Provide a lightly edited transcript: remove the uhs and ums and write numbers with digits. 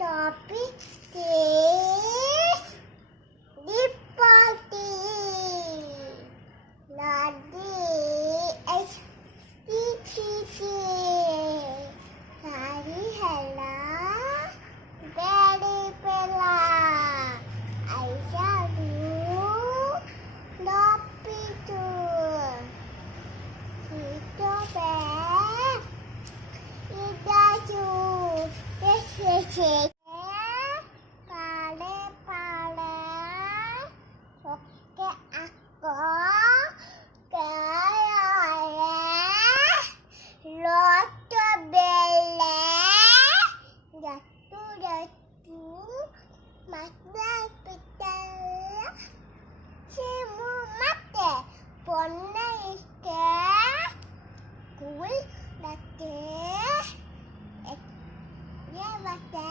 topic is Deepavali. Nadi HTTT. Hari Hela Very Pela. I love you. Lopi tu. Hito be. Ida tu. Yes. Pale pale. Oke aku. Kaya. Loto bele. Jatuh. Mata pita. Simu mate. Pona iske. Kul date. Ya bate.